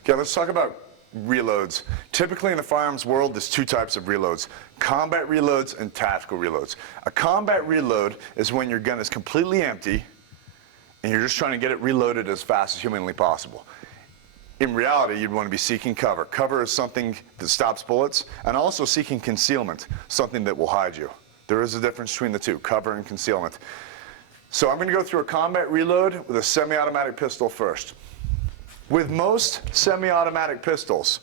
Okay, let's talk about reloads. Typically in the firearms world, there's two types of reloads: combat reloads and tactical reloads. A combat reload is when your gun is completely empty and you're just trying to get it reloaded as fast as humanly possible. In reality, you'd want to be seeking cover. Cover is something that stops bullets, and also seeking concealment, something that will hide you. There is a difference between the two, cover and concealment. So I'm going to go through a combat reload with a semi-automatic pistol first. With most semi-automatic pistols,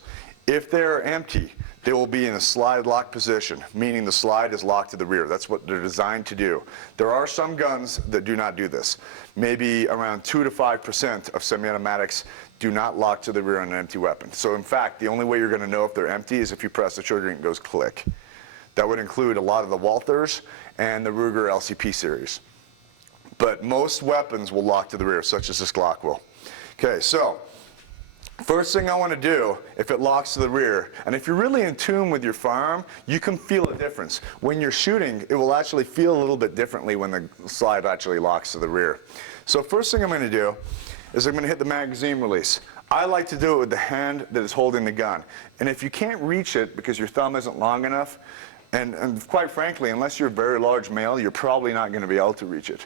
if they're empty, they will be in a slide lock position, meaning the slide is locked to the rear. That's what they're designed to do. There are some guns that do not do this. Maybe around 2 to 5% of semi-automatics do not lock to the rear on an empty weapon. So in fact, the only way you're going to know if they're empty is if you press the trigger and it goes click. That would include a lot of the Walthers and the Ruger LCP series. But most weapons will lock to the rear, such as this Glock will. Okay, so first thing I want to do, if it locks to the rear, and if you're really in tune with your firearm, you can feel a difference. When you're shooting, it will actually feel a little bit differently when the slide actually locks to the rear. So first thing I'm going to do is I'm going to hit the magazine release. I like to do it with the hand that is holding the gun. And if you can't reach it because your thumb isn't long enough, and quite frankly, unless you're a very large male, you're probably not going to be able to reach it.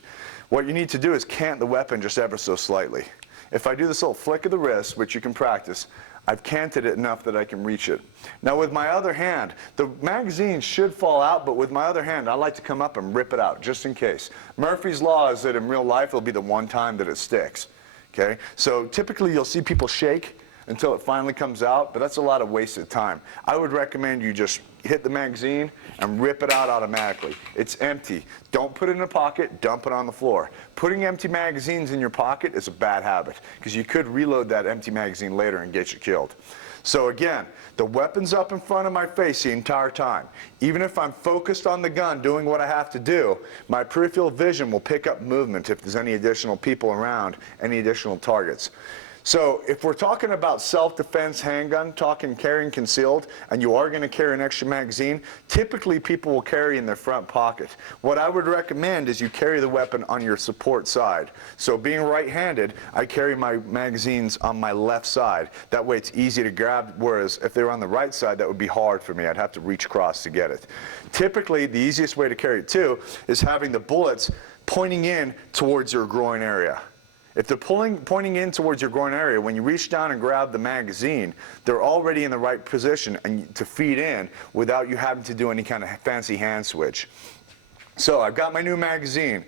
What you need to do is cant the weapon just ever so slightly. If I do this little flick of the wrist, which you can practice, I've canted it enough that I can reach it. Now with my other hand, the magazine should fall out, but with my other hand, I like to come up and rip it out, just in case. Murphy's Law is that in real life, it'll be the one time that it sticks. Okay? So typically you'll see people shake until it finally comes out, but that's a lot of wasted time. I would recommend you just hit the magazine and rip it out automatically. It's empty. Don't put it in a pocket, dump it on the floor. Putting empty magazines in your pocket is a bad habit, because you could reload that empty magazine later and get you killed. So again, the weapon's up in front of my face the entire time. Even if I'm focused on the gun doing what I have to do, my peripheral vision will pick up movement if there's any additional people around, any additional targets. So if we're talking about self-defense handgun, talking carrying concealed, and you are going to carry an extra magazine, typically people will carry in their front pocket. What I would recommend is you carry the weapon on your support side. So being right-handed, I carry my magazines on my left side. That way it's easy to grab, whereas if they were on the right side, that would be hard for me. I'd have to reach across to get it. Typically, the easiest way to carry it too is having the bullets pointing in towards your groin area. If they're pointing in towards your groin area, when you reach down and grab the magazine, they're already in the right position and to feed in without you having to do any kind of fancy hand switch. So I've got my new magazine.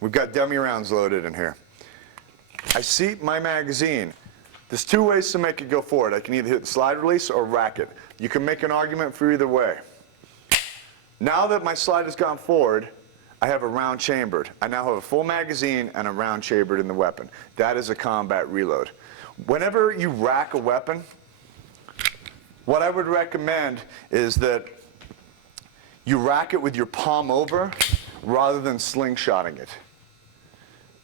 We've got dummy rounds loaded in here. I seat my magazine. There's two ways to make it go forward. I can either hit the slide release or rack it. You can make an argument for either way. Now that my slide has gone forward, I have a round chambered. I now have a full magazine and a round chambered in the weapon. That is a combat reload. Whenever you rack a weapon, what I would recommend is that you rack it with your palm over rather than slingshotting it.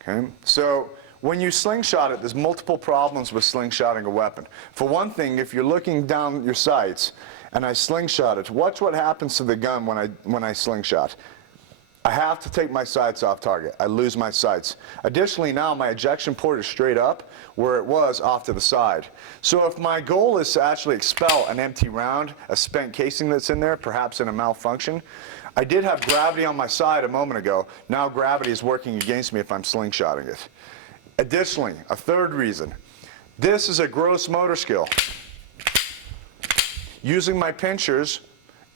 Okay? So when you slingshot it, there's multiple problems with slingshotting a weapon. For one thing, if you're looking down your sights and I slingshot it, watch what happens to the gun when I slingshot. I have to take my sights off target. I lose my sights. Additionally, now my ejection port is straight up where it was off to the side. So if my goal is to actually expel an empty round, a spent casing that's in there, perhaps in a malfunction, I did have gravity on my side a moment ago. Now gravity is working against me if I'm slingshotting it. Additionally, a third reason, this is a gross motor skill. Using my pinchers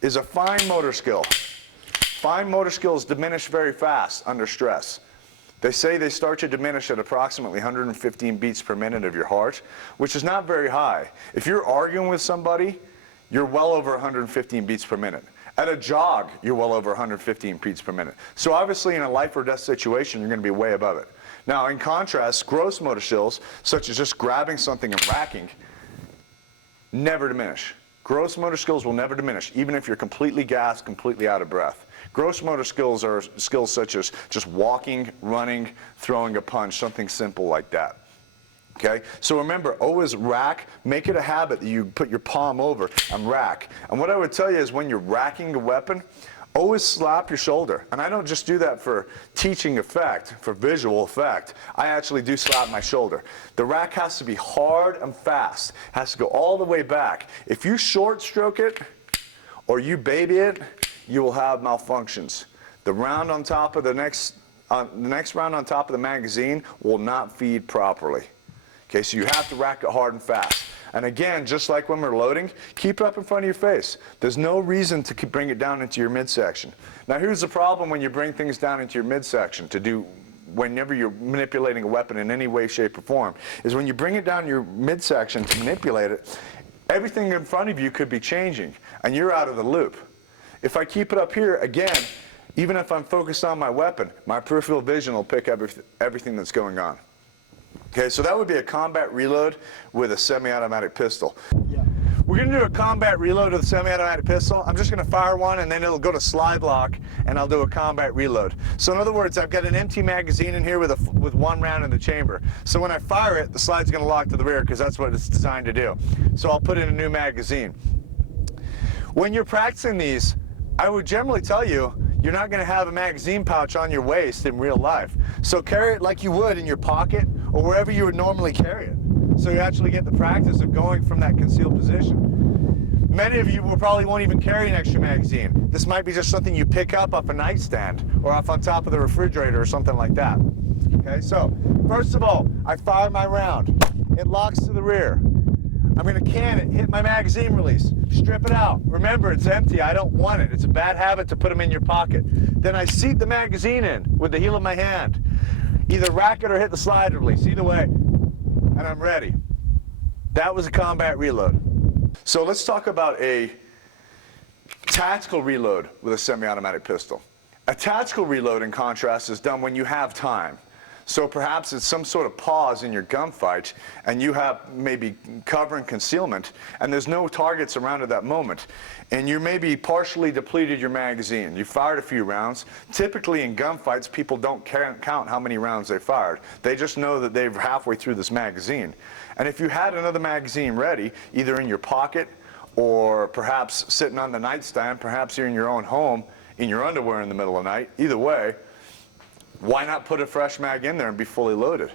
is a fine motor skill. Fine motor skills diminish very fast under stress. They say they start to diminish at approximately 115 beats per minute of your heart, which is not very high. If you're arguing with somebody, you're well over 115 beats per minute. At a jog, you're well over 115 beats per minute. So obviously in a life or death situation, you're going to be way above it. Now in contrast, gross motor skills, such as just grabbing something and racking, never diminish. Gross motor skills will never diminish, even if you're completely gassed, completely out of breath. Gross motor skills are skills such as just walking, running, throwing a punch, something simple like that. Okay? So remember, always rack. Make it a habit that you put your palm over and rack. And what I would tell you is when you're racking a weapon, Always slap your shoulder. And I don't just do that for teaching effect, for visual effect. I actually do slap my shoulder. The rack has to be hard and fast. It has to go all the way back. If you short stroke it or you baby it, you will have malfunctions. The round on top of the next round on top of the magazine will not feed properly. Okay, so you have to rack it hard and fast. And again, just like when we're loading, keep it up in front of your face. There's no reason to bring it down into your midsection. Now here's the problem when you bring things down into your midsection whenever you're manipulating a weapon in any way, shape, or form, is when you bring it down your midsection to manipulate it, everything in front of you could be changing, and you're out of the loop. If I keep it up here, again, even if I'm focused on my weapon, my peripheral vision will pick up everything that's going on. Okay, so that would be a combat reload with a semi-automatic pistol. Yeah. We're going to do a combat reload with a semi-automatic pistol. I'm just going to fire one, and then it'll go to slide lock, and I'll do a combat reload. So in other words, I've got an empty magazine in here with one round in the chamber. So when I fire it, the slide's going to lock to the rear because that's what it's designed to do. So I'll put in a new magazine. When you're practicing these, I would generally tell you, you're not going to have a magazine pouch on your waist in real life. So carry it like you would in your pocket or wherever you would normally carry it. So you actually get the practice of going from that concealed position. Many of you probably won't even carry an extra magazine. This might be just something you pick up off a nightstand or off on top of the refrigerator or something like that. Okay, so first of all, I fire my round. It locks to the rear. I'm going to can it, hit my magazine release, strip it out. Remember, it's empty. I don't want it. It's a bad habit to put them in your pocket. Then I seat the magazine in with the heel of my hand. Either rack it or hit the slide release, either way. And I'm ready. That was a combat reload. So let's talk about a tactical reload with a semi-automatic pistol. A tactical reload, in contrast, is done when you have time. So perhaps it's some sort of pause in your gunfight, and you have maybe cover and concealment, and there's no targets around at that moment. And you maybe partially depleted your magazine. You fired a few rounds. Typically in gunfights, people don't count how many rounds they fired. They just know that they're halfway through this magazine. And if you had another magazine ready, either in your pocket or perhaps sitting on the nightstand, perhaps you're in your own home, in your underwear in the middle of the night, either way, why not put a fresh mag in there and be fully loaded?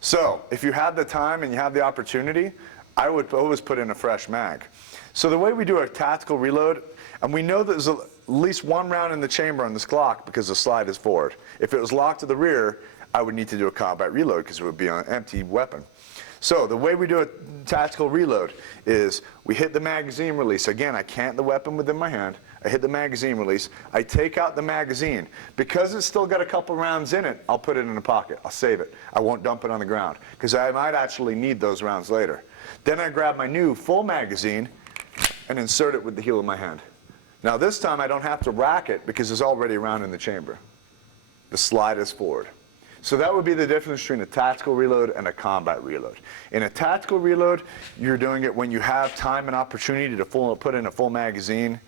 So if you have the time and you have the opportunity, I would always put in a fresh mag. So the way we do a tactical reload, and we know there's at least one round in the chamber on this Glock because the slide is forward. If it was locked to the rear, I would need to do a combat reload because it would be an empty weapon. So the way we do a tactical reload is we hit the magazine release. Again, I cant the weapon within my hand. I hit the magazine release. I take out the magazine. Because it's still got a couple rounds in it, I'll put it in a pocket. I'll save it. I won't dump it on the ground because I might actually need those rounds later. Then I grab my new full magazine and insert it with the heel of my hand. Now this time I don't have to rack it because there's already a round in the chamber. The slide is forward. So that would be the difference between a tactical reload and a combat reload. In a tactical reload, you're doing it when you have time and opportunity to put in a full magazine.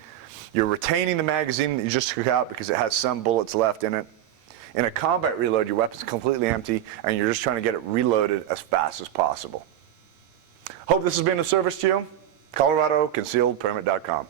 You're retaining the magazine that you just took out because it has some bullets left in it. In a combat reload, your weapon's completely empty and you're just trying to get it reloaded as fast as possible. Hope this has been of service to you. ColoradoConcealedPermit.com.